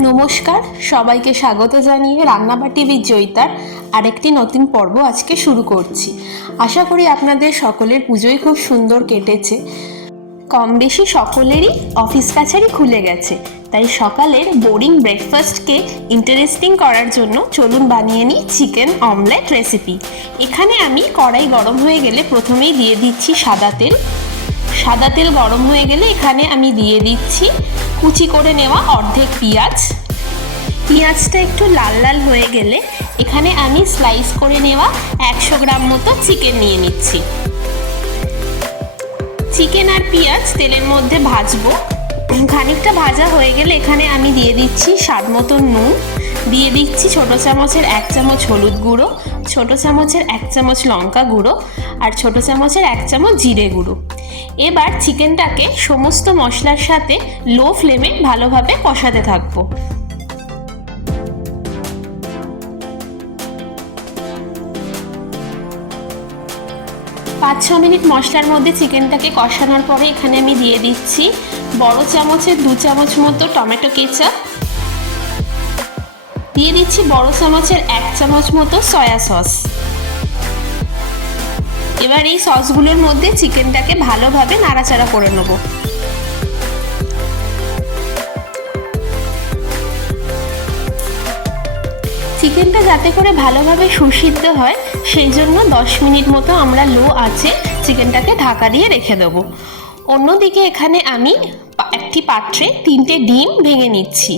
নমস্কার, সবাইকে স্বাগত জানিয়ে রান্নাবা টিভির জয়িতার আরেকটি নতুন পর্ব আজকে শুরু করছি। আশা করি আপনাদের সকলের পুজোই খুব সুন্দর কেটেছে। কম বেশি সকলেরই অফিস কাছারি খুলে গেছে, তাই সকালের বোরিং ব্রেকফাস্টকে ইন্টারেস্টিং করার জন্য চলুন বানিয়ে নিই চিকেন অমলেট রেসিপি। এখানে আমি কড়াই গরম হয়ে গেলে প্রথমেই দিয়ে দিচ্ছি সাদা তেল। সাদা তেল গরম হয়ে গেলে এখানে আমি দিয়ে দিচ্ছি কুচি করে নেওয়া অর্ধেক পেঁয়াজ। পেঁয়াজটা একটু লাল লাল হয়ে গেলে এখানে আমি স্লাইস করে নেওয়া 100 গ্রাম মতো চিকেন নিয়ে নিচ্ছি। চিকেন আর পেঁয়াজ তেলের মধ্যে ভাজবো। খানিকটা ভাজা হয়ে গেলে এখানে আমি দিয়ে দিচ্ছি স্বাদ মতো নুন, দিয়ে দিচ্ছি ছোট চামচের 1 চামচ হলুদ গুঁড়ো, ছোট চামচের 1 চামচ লঙ্কা গুঁড়ো আর ছোট চামচের 1 চামচ জিরে গুঁড়ো। এবার চিকেনটাকে সমস্ত মশলার সাথে লো ফ্লেমে ভালোভাবে কষাতে থাকবো। পাঁচ ছ মিনিট মশলার মধ্যে চিকেনটাকে কষানোর পরে এখানে আমি দিয়ে দিচ্ছি বড় চামচের 2 চামচ মতো টমেটো কেচাপ, দিয়ে দিচ্ছি বড় চামচের 1 চামচ মতো সয়া সস। এবার এই সসগুলোর মধ্যে চিকেনটাকে ভালোভাবে নাড়াচাড়া করে নেব। চিকেনটা যাতে করে ভালোভাবে সুসিদ্ধ হয় সেই জন্য 10 মিনিট মতো আমরা লো আঁচে চিকেনটাকে ঢাকা দিয়ে রেখে দেবো। অন্যদিকে এখানে আমি একটি পাত্রে 3টে ডিম ভেঙে নিচ্ছি।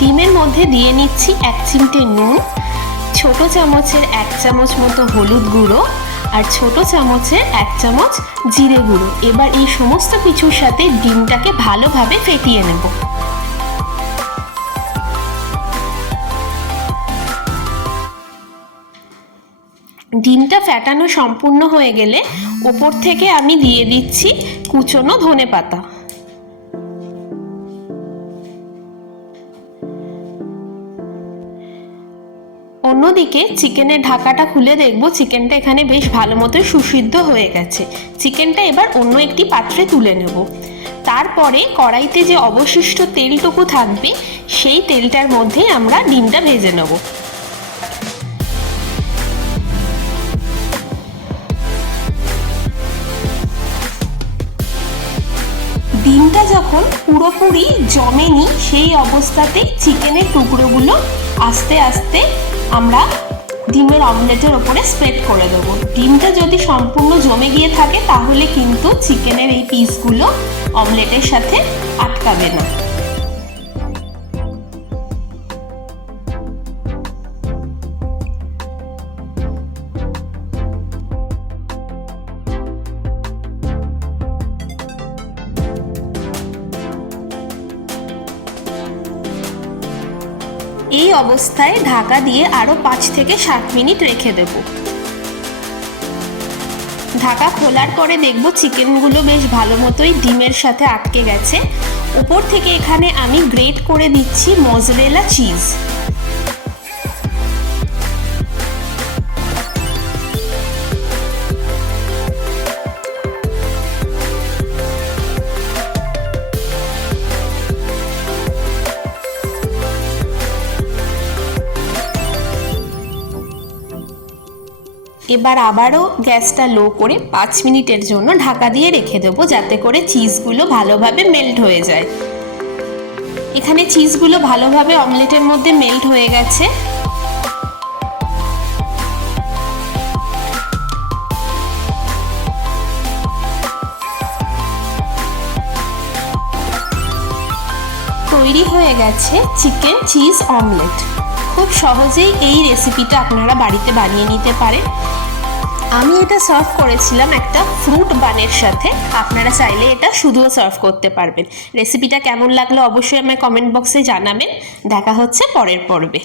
ডিমের মধ্যে দিয়ে নিচ্ছি 1 চিমটে নুন, ছোট চামচের 1 চামচ মতো হলুদ গুঁড়ো আর ছোট চামচের 1 চামচ জিরে গুঁড়ো। এবার এই সমস্ত কিছুর সাথে ডিমটাকে ভালোভাবে ফেটিয়ে নেব। ডিমটা ফেটানো সম্পূর্ণ হয়ে গেলে ওপর থেকে আমি দিয়ে দিচ্ছি কুচনো ধনেপাতা। অন্যদিকে চিকেনের ঢাকাটা খুলে দেখব চিকেনটা এখানে বেশ ভালো মতো সুসিদ্ধ হয়ে গেছে। চিকেনটা এবার অন্য একটি পাত্রে তুলে নেব। তারপরে কড়াইতে যে অবশিষ্ট তেলটুকু থাকবে সেই তেলটার মধ্যে আমরা ডিমটা ভেজে নেব। ডিমটা যখন পুরোপুরি জমেনি সেই অবস্থাতে চিকেনের টুকরোগুলো আস্তে আস্তে আমরা ডিমের অমলেটের ওপরে স্প্রেড করে দেবো। ডিমটা যদি সম্পূর্ণ জমে গিয়ে থাকে তাহলে কিন্তু চিকেনের এই পিসগুলো অমলেটের সাথে আটকাবে না। এই অবস্থায় ঢাকা দিয়ে আরো 5 থেকে 7 মিনিট রেখে দেব। ঢাকা খোলার পরে দেখব চিকেনগুলো বেশ ভালো মতোই ডিমের সাথে আটকে গেছে। উপর থেকে এখানে আমি গ্রেট করে দিচ্ছি মজরেলা চিজ। এবার আবারও গ্যাসটা লো করে 5 মিনিটের জন্য ঢাকা দিয়ে রেখে দেবো, যাতে করে চিজগুলো ভালোভাবে মেল্ট হয়ে যায়। এখানে চিজগুলো ভালোভাবে অমলেটের মধ্যে মেল্ট হয়ে গেছে। তৈরি হয়ে গেছে চিকেন চিজ অমলেট। খুব সহজেই এই রেসিপিটা আপনারা বাড়িতে বানিয়ে নিতে পারেন। আমি এটা সার্ভ করেছিলাম একটা ফ্রুট বানের সাথে, আপনারা চাইলে এটা শুধুও সার্ভ করতে পারবেন। রেসিপিটা কেমন লাগলো অবশ্যই আমায় কমেন্ট বক্সে জানাবেন। দেখা হচ্ছে পরের পর্বে।